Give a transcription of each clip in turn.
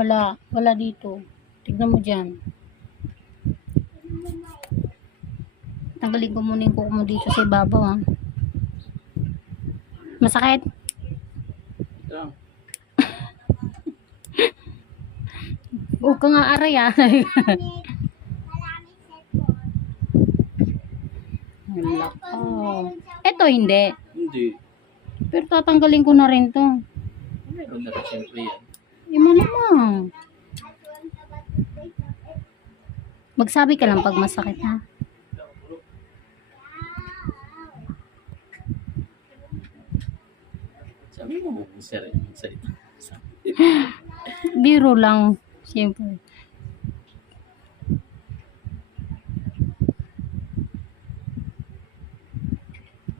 Wala dito. Tignan mo dyan. Tanggalin ko muna yung kuko mo dito sa ibabaw, ha. Masakit? Ito. Huwag ka nga aray, ha. Ito hindi. Hindi. Pero tatanggalin ko na rin to. Meron na rin siyempre yan. Yung malamang. Magsabi ka lang pag masakit, ha. Sabi mo, sir, Biro lang. Siyempre.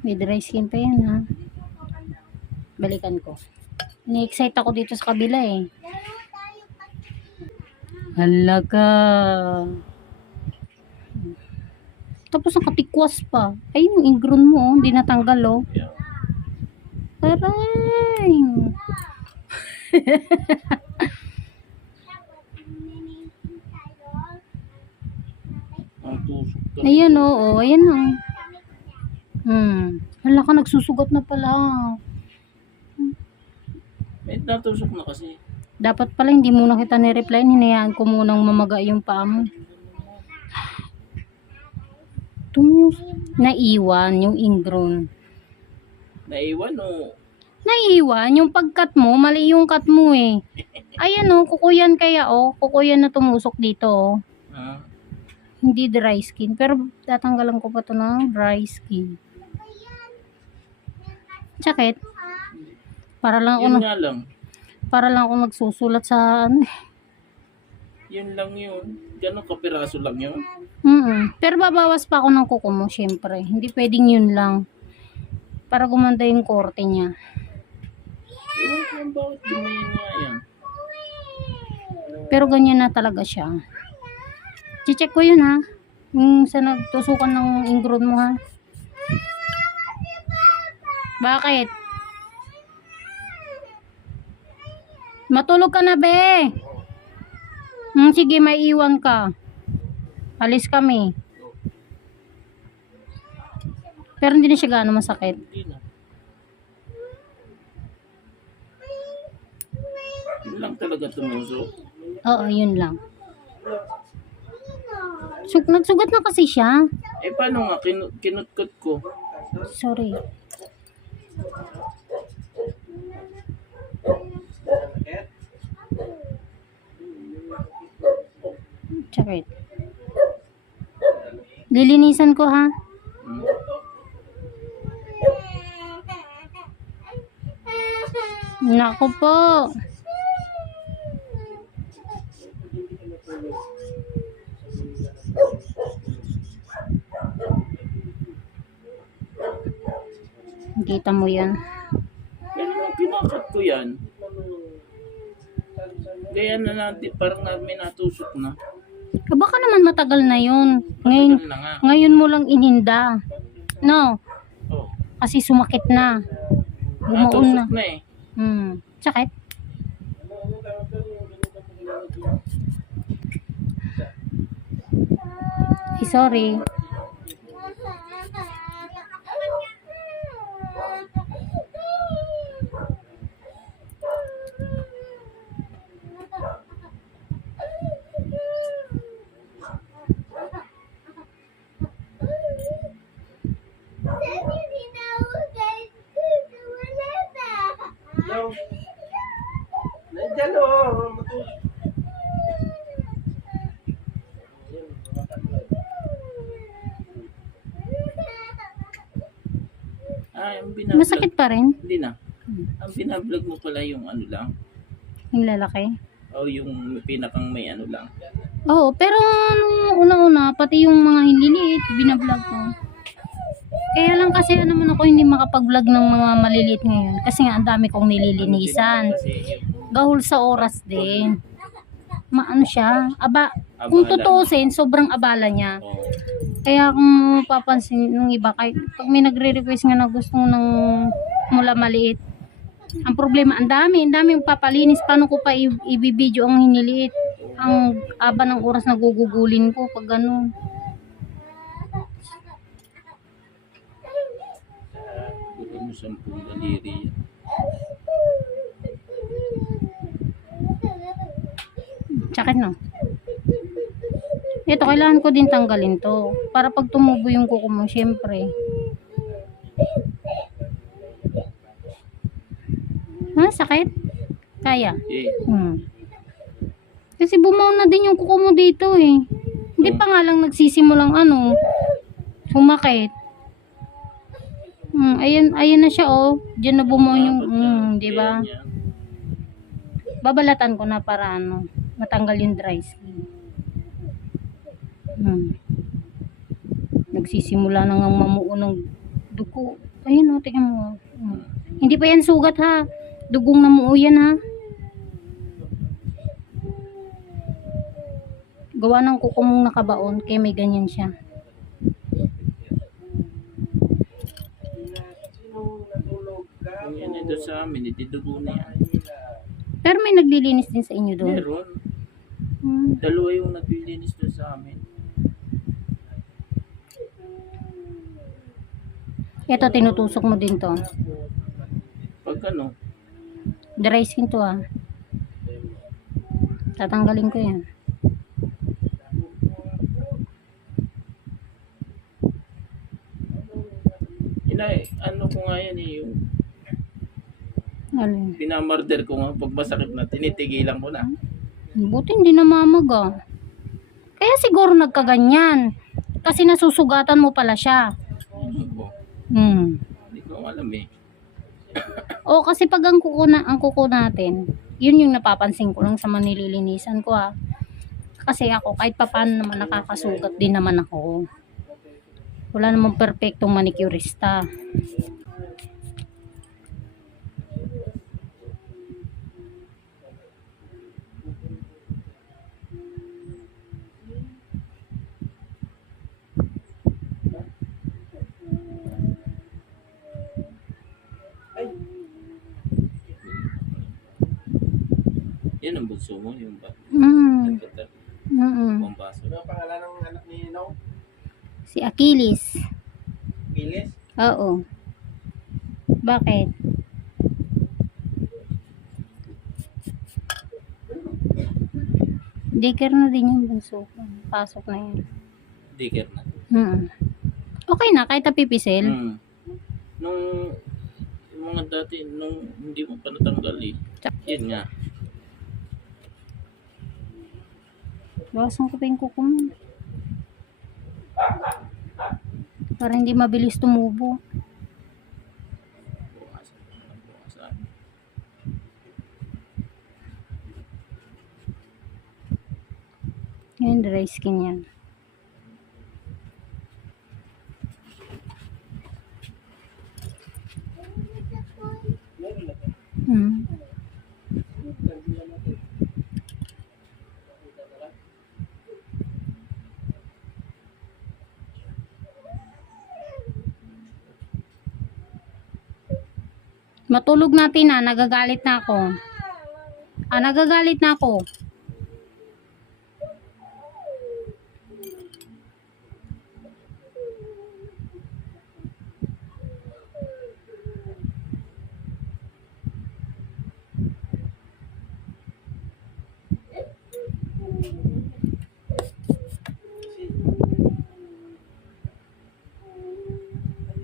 May dry skin pa yan, ha. Balikan ko. Ni-excite ako dito sa kabila, eh. Halaga. Tapos nakatikwas pa. Ay, yung ingrown mo, oh. Hindi natanggal, oh. Yeah. Aray. Ang tusok to. Ayan, oh. Ayan, oh. Hala ka, nagsusugat na pala. May natusok na kasi. Dapat pala hindi muna kita ni-reply. Hinayaan ko munang mamaga yung paa mo. Naiwan yung ingrown. Naiwan o? Naiwan yung pagkat mo. Mali yung cut mo, eh. Ayan, oh. Kukuyan kaya, oh. Kukuyan na tumusok dito, oh. Ha? Hindi dry skin. Pero tatanggalan ko pa to ng dry skin. Sakit. Para lang ako Yun nga lang. para lang ako nagsusulat sa ano. Yun lang yun. Ganun kapiraso lang yun. Pero babawas pa ako ng kuko mo, syempre. Hindi pwedeng yun lang. Para gumanda yung korte niya. Ewan ko lang bakit gumayon nga yan. Pero ganyan na talaga siya. Check ko yun, ha. Yung sa nagtusukan ng ingrown mo, ha. Bakit? Matulog ka na, be. Sige, may iwan ka. Alis kami. Pero hindi na siya gaano masakit. Hindi na. Yun lang talaga tumusok. Oo, yun lang. Nagsugat na kasi siya. Eh paano nga? Kinutkot ko. Sorry. Sakit. Lilinisan ko, ha. Naku po. Kita mo yan. Pero nung pinakat ko yan, gaya na natin, parang may natusok na. Baka naman matagal na yun. Matagal na nga. Ngayon mo lang ininda. No. Oh, Kasi sumakit na. Bumuon na. natusok na eh. Sakit. Ay, sorry. No. Nandiyan o. Masakit pa rin. Hindi na. Ang binablog mo pala yung ano lang. Yung lalaki. O yung pinakang may ano lang. Oo, pero nung una-una, pati yung mga hinliliit, binablog ko. Kaya lang kasi naman ako hindi makapag-vlog ng mga maliliit ngayon. Kasi nga ang dami kong nililinisan. Gahol sa oras din. Maano siya, kung tutuusin, sobrang abala niya. Oh. Kaya kung papansin ng iba, kahit pag may nagre-request nga na gusto ng mula maliit, Ang problema, ang daming papalinis. Paano ko pa ibibidyo ang hiniliit? Ang aba ng oras na gugugulin ko pag gano'n. Baka mo 10 daliri yan. Sakit no? Ito, kailangan ko din tanggalin to. Para pag tumubo yung kuko mo, syempre. Ha? Sakit? Kaya? Eh, Kasi bumaw na din yung kuko mo dito eh. Hindi pa nga lang nagsisimulang sumakit. Ayan na siya oh. Diyan na bumaw yung, di ba? yan. Babalatan ko na para matanggal yung dry skin. Nagsisimula na ngang mamuo ng dugo. Ayun o, tingnan mo. Hindi pa yan sugat ha. Dugong namuo yan ha. Gawa ng kuko mong nakabaon, kaya may ganyan siya. Kung yan ito sa amin, itidugo na yan. Pero may naglilinis din sa inyo doon. Meron. Dalawa yung naglilinis doon sa amin. Ito, tinutusok mo din to. Pag ano, Dry skin to ah. Tatanggalin ko yan. ano ko nga yan eh, yung Ano yun? pinamarder ko nga pag masakit na, tinitigilan ko na. Buti hindi namamaga. Kaya siguro nagkaganyan. Kasi nasusugatan mo pala siya. Ano, hindi ko alam eh. O kasi pag ang kuko natin, yun yung napapansin ko lang sa manililinisan ko ah. Kasi ako kahit papaano naman nakakasugat din naman ako. Wala namang perfectong manicurista. Yan ang bunso mo, yung ba? Ang baso. Ano ang pangalan ng anak ni Nong? Si Achilles. Giles? Oo. Bakit? Daycare na din yung bunso ko. Pasok na yan. Diker na. Okay na, kahit napipisil. Nung yung mga dati, nung hindi mo pa natanggal eh. Yan nga. Bawasan ko pa yung kuko mo. Para hindi mabilis tumubo. Bukasan. Yan, dry skin yan. Matulog natin nagagalit na ako. Nagagalit na ako.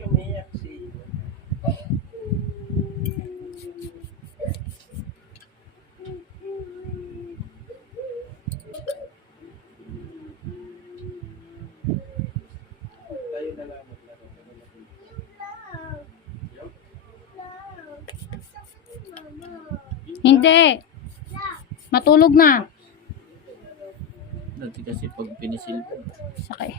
Umiyak si tayo na lang maglaro. Hindi. Matulog na. Dati kasi pag pinisil ko. Sakay.